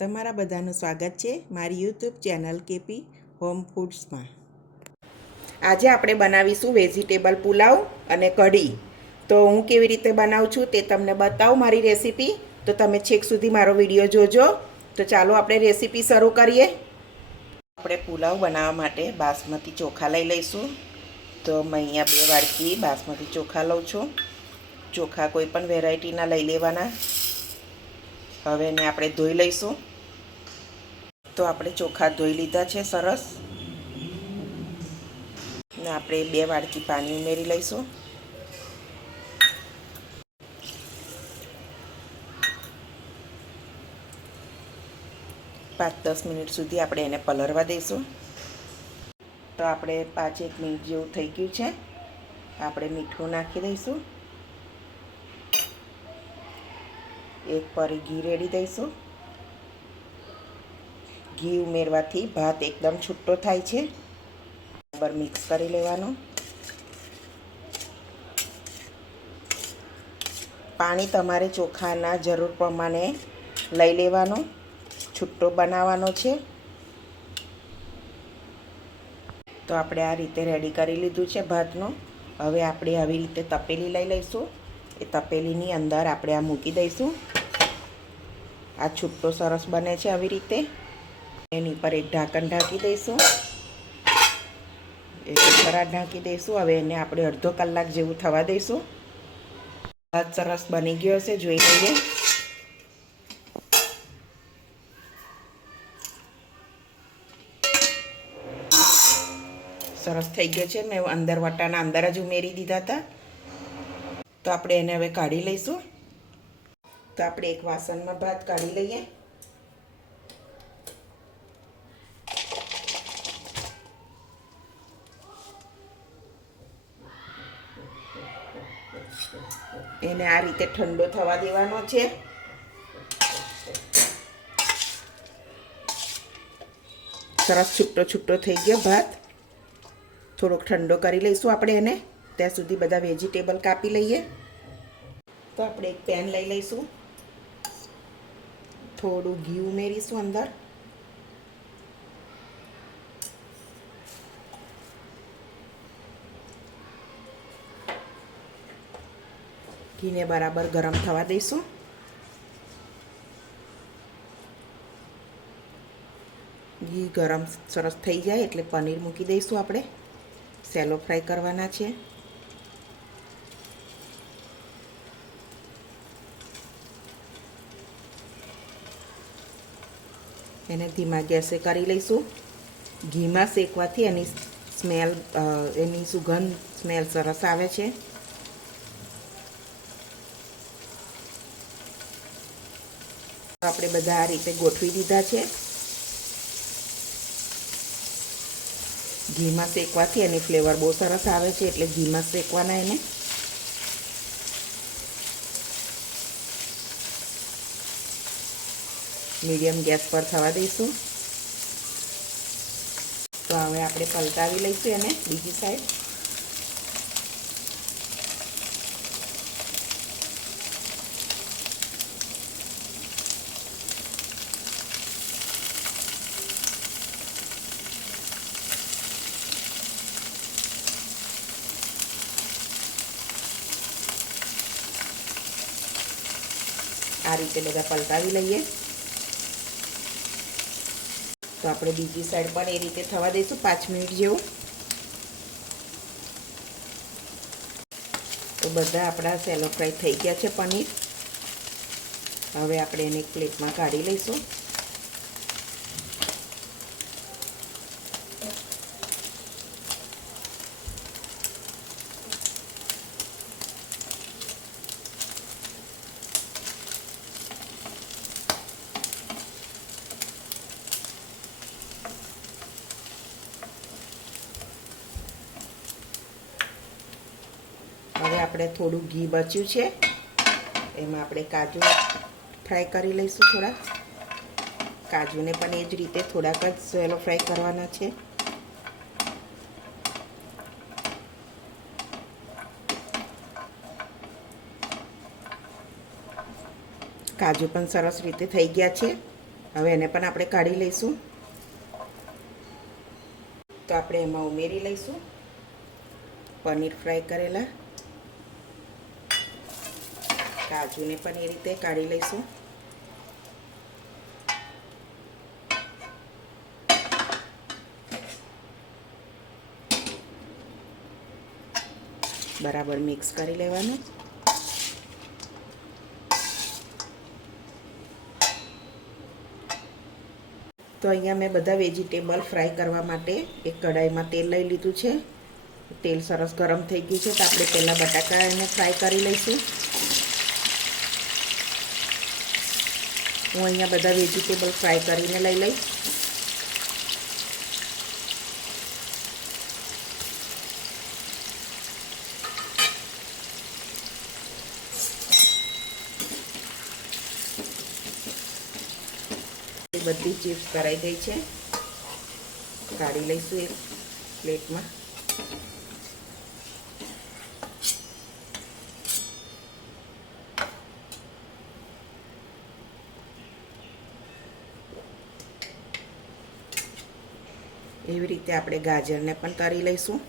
તમારા બધાનું સ્વાગત છે મારી યુટ્યુબ ચેનલ કેપી હોમ ફૂડ્સમાં. આજે આપણે બનાવીશું વેજીટેબલ પુલાવ અને કઢી. તો હું કેવી રીતે બનાવું છું તે તમને બતાવું મારી રેસીપી. તો તમે છેક સુધી મારો વિડીયો જોજો. તો ચાલો આપણે રેસીપી શરૂ કરીએ. આપણે પુલાવ બનાવવા માટે બાસમતી ચોખા લઈ લઈશું. તો મેં અહીંયા 2 વાડકી બાસમતી ચોખા લઉં છું. ચોખા કોઈ પણ વેરાયટીના લઈ લેવાના. હવે એને આપણે ધોઈ લઈશું. તો આપણે ચોખા ધોઈ લીધા છે સરસ. ને આપણે 2 વાડકી પાણી ઉમેરી લઈશું. પાંચ 10 મિનિટ સુધી આપણે એને પલળવા દઈશું. તો આપણે 5-1 મિનિટ જેવું થઈ ગયું છે. આપણે મીઠું નાખી દઈશું. 1 પરી ઘી રેડી દઈશું. ઘી ઉમેરવાથી ભાત એકદમ છૂટો થાય છે. બરાબર મિક્સ કરી લેવાનું. પાણી તમારે ચોખાના જરૂર પ્રમાણે લઈ લેવાનું. છૂટો બનાવવાનો છે. તો આપણે આ રીતે રેડી કરી લીધું છે ભાતનું. હવે આપણે આવી રીતે તપેલી લઈ લઈશું. એ તપેલીની અંદર આપણે આ મૂકી દઈશું. આ છૂટો સરસ બને છે આવી રીતે. એની પર એક ઢાંકણ ઢાંકી દઈશું. એક ઉપર ઢાંકી દઈશું. હવે એને આપણે અડધો કલાક જેવું થવા દઈશું. ભાત સરસ બની ગયો છે, જોઈ લઈએ. સરસ થઈ ગયો છે. મેં અંદર વટાણા અંદર જ ઉમેરી દીધા હતા. તો આપણે એને હવે કાઢી લઈશું. તો આપણે એક વાસણમાં ભાત કાઢી લઈએ. એને આ રીતે ઠંડો થવા દેવાનો છે. સરસ છૂટો છૂટો થઈ ગયો ભાત. થોડોક ઠંડો કરી લઈશું આપણે એને. ત્યાં સુધી બધા વેજીટેબલ કાપી લઈએ. તો આપણે એક પેન લઈ લઈશું. થોડું ઘી ઉમેરીશું અંદર. ઘીને બરાબર ગરમ થવા દઈશું. ઘી ગરમ સરસ થઈ જાય એટલે પનીર મૂકી દઈશું આપણે. સેલો ફ્રાય કરવાના છે. એને ધીમા ગેસે કરી લઈશું. ઘીમાં શેકવાથી એની સ્મેલ એની સુગંધ સ્મેલ સરસ આવે છે. આપણે બધા આ રીતે ગોઠવી દીધા છે. ઘીમાં શેકવાથી એની ફ્લેવર બહુ સરસ આવે છે, એટલે ઘીમાં શેકવાના એને. મીડિયમ ગેસ પર થવા દઈશું. તો હવે આપણે પલટાવી લઈશું એને બીજી સાઈડ. આ રીતે બધા પલટાવી લઈએ. તો આપણે બીજી સાઈડ પણ એ રીતે થવા દઈશું 5 મિનિટ જેવું. તો બધા આપણા સેલો ફ્રાય થઈ ગયા છે પનીર. હવે આપણે એને એક પ્લેટમાં કાઢી લઈશું. હવે આપણે થોડું ઘી બચ્યું છે, એમાં આપણે કાજુ ફ્રાય કરી લઈશું. થોડા કાજુને પણ એ જ રીતે થોડાક જ સેલો ફ્રાય કરવાના છે. કાજુ પણ સરસ રીતે થઈ ગયા છે. હવે એને પણ આપણે કાઢી લઈશું. તો આપણે એમાં ઉમેરી લઈશું પનીર ફ્રાય કરેલા. કાજુને પણ એ રીતે કાઢી લઈશું. બરાબર મિક્સ કરી લેવાનું. તો અહીંયા મેં બધા વેજીટેબલ ફ્રાય કરવા માટે એક કઢાઈમાં તેલ લઈ લીધું છે. તેલ સરસ ગરમ થઈ ગયું છે. તો આપણે પહેલાં બટાકા એને ફ્રાય કરી લઈશું. હું અહીંયા બધા વેજીટેબલ ફ્રાય કરીને લઈ લઈશ. બધી ચિપ્સ કરાઈ ગઈ છે. કાઢી લઈશું એક પ્લેટમાં. એવી રીતે આપણે ગાજરને પણ તળી લઈશું.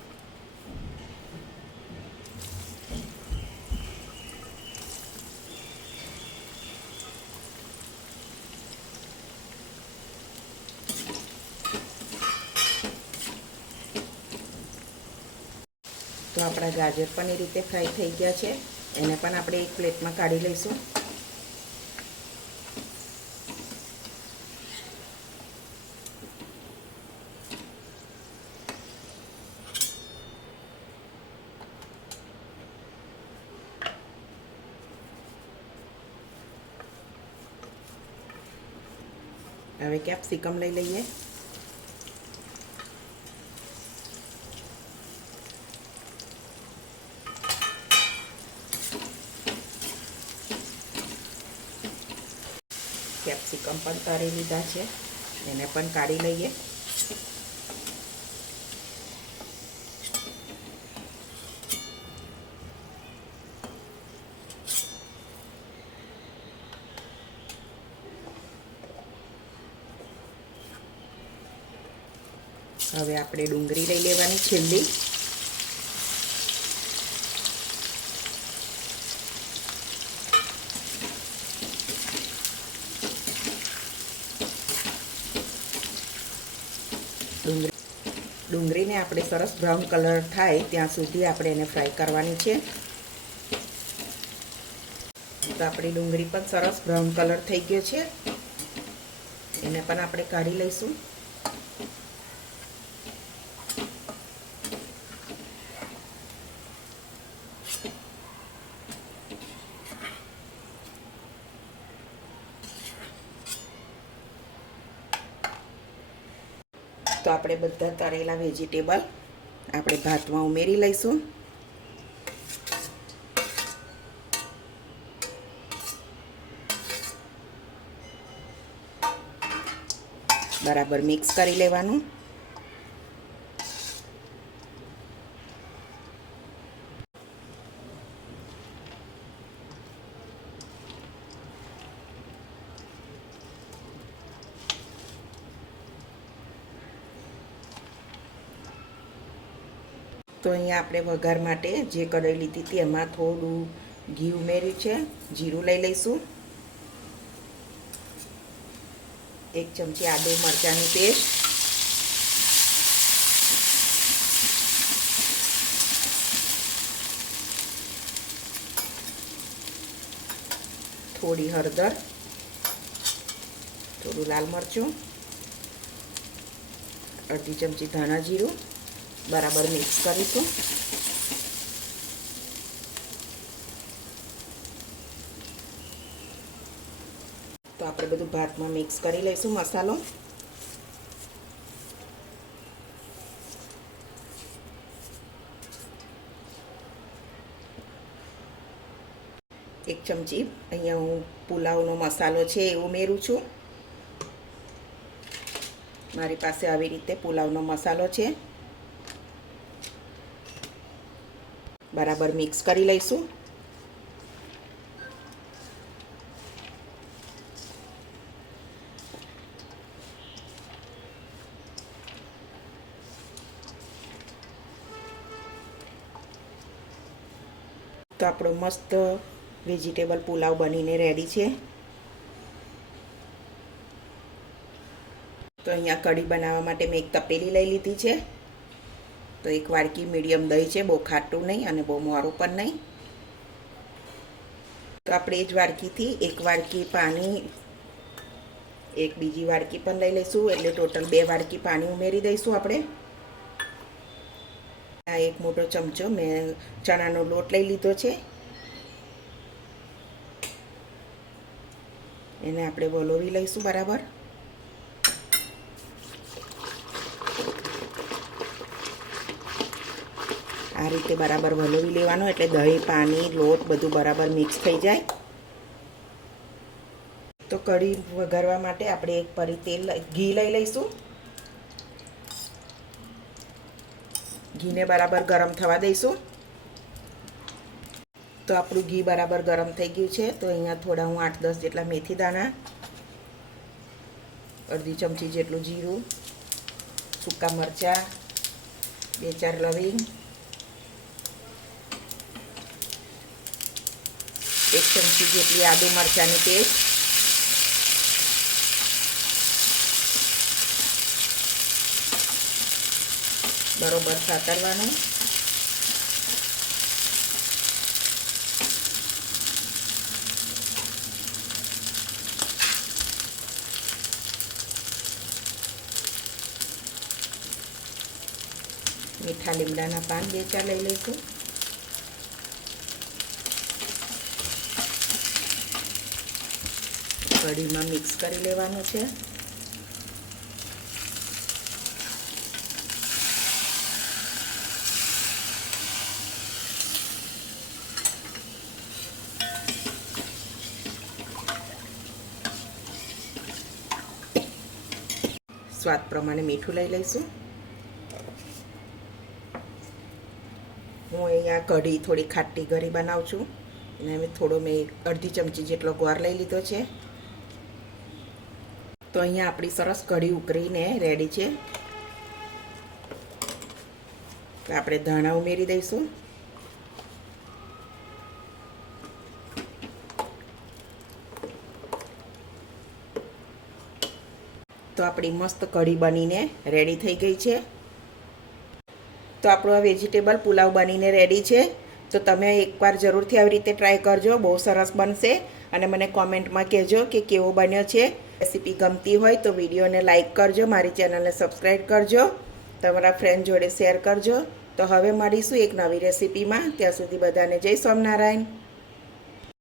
તો આપણા ગાજર પણ એ રીતે ફ્રાય થઈ ગયા છે. એને પણ આપણે એક પ્લેટમાં કાઢી લઈશું. હવે કેપ્સિકમ લઈ લઈએ. કેપ્સિકમ પણ તળી લીધા છે. એને પણ કાઢી લઈએ. હવે આપણે ડુંગળી લઈ લેવાની છેલ્લી. ડુંગળીને આપણે સરસ બ્રાઉન કલર થાય ત્યાં સુધી આપણે એને ફ્રાય કરવાની છે. તો આપણી ડુંગળી પણ સરસ બ્રાઉન કલર થઈ ગયો છે. એને પણ આપણે કાઢી લઈશું. તો આપણે બધા તળેલા વેજીટેબલ આપણે ભાતમાં ઉમેરી લઈશું. બરાબર મિક્સ કરી લેવાનું. તો અહીંયા આપણે વઘાર માટે જે કઢાઈ લીધી હતી એમાં થોડું ઘી ઉમેર્યું છે. જીરું લઈ લઈશું. 1 ચમચી આદુ મરચાંની પેસ્ટ, થોડી હળદર, થોડું લાલ મરચું, અડધી ચમચી ધાણા જીરું. બરાબર મિક્સ કરીશું. તો આપણે બધું ભાતમાં મિક્સ કરી લઈશું મસાલો. એક ચમચી અહીંયા હું પુલાવનો મસાલો છે એ ઉમેરું છું. મારી પાસે આવી રીતે પુલાવનો મસાલો છે. બરાબર મિક્સ કરી લઈશું. તો આપણો મસ્ત વેજીટેબલ પુલાવ બનીને રેડી છે. તો અહીંયા કઢી બનાવવા માટે મેં એક તપેલી લઈ લીધી છે. તો એક વાડકી મીડિયમ દહીં છે, બહુ ખાટું નહીં અને બહુ મોરું પણ નહીં. તો આપણે એ જ વાડકીથી એક વાડકી પાણી, એક બીજી વાડકી પણ લઈ લઈશું, એટલે ટોટલ 2 વાડકી પાણી ઉમેરી દઈશું આપણે. આ એક મોટો ચમચો મેં ચણાનો લોટ લઈ લીધો છે, એને આપણે વલોવી લઈશું બરાબર. આ રીતે બરાબર વલોવી લેવાનું, એટલે દહીં, પાણી, લોટ બધું બરાબર મિક્સ થઈ જાય. તો કઢી વઘારવા માટે આપણે એક પરી ઘી લઈ લઈશું. ઘીને બરાબર ગરમ થવા દઈશું. તો આપણું ઘી બરાબર ગરમ થઈ ગયું છે. તો અહીંયા થોડા હું 8-10 જેટલા મેથી દાણા, અડધી ચમચી જેટલું જીરું, સૂકા મરચાં, 2-4 લવિંગ, 1 ચમચી જેટલી આદુ મરચાંની પેસ્ટ, બરોબર સાતરવાનું. મીઠા લીમડાના પાન 2-4 લઈ લઈશું. કઢીમાં મિક્સ કરી લેવાનું છે. સ્વાદ પ્રમાણે મીઠું લઈ લઈશું. હું અહીંયા કઢી થોડી ખાટી ઘરી બનાવું છું, અને હવે થોડો મેં અડધી ચમચી જેટલો ગોળ લઈ લીધો છે. તો અહીંયા આપણી સરસ કઢી ઉકળીને રેડી છે. તો આપણે ધાણા ઉમેરી દઈશું. તો આપણી મસ્ત કઢી બનીને રેડી થઈ ગઈ છે. તો આપણો આ વેજીટેબલ પુલાવ બનીને રેડી છે. તો તમે એકવાર જરૂરથી આવી રીતે ટ્રાય કરજો, બહુ સરસ બનશે. અને મને કોમેન્ટમાં કહેજો કે કેવો બન્યો છે. રેસીપી ગમતી હોય તો વિડીયોને લાઇક કરજો, મારી ચેનલને સબસ્ક્રાઈબ કરજો, તમારા ફ્રેન્ડ જોડે શેર કરજો. તો હવે મળીશું એક નવી રેસીપીમાં. ત્યાં સુધી બધાને જય સ્વામિનારાયણ.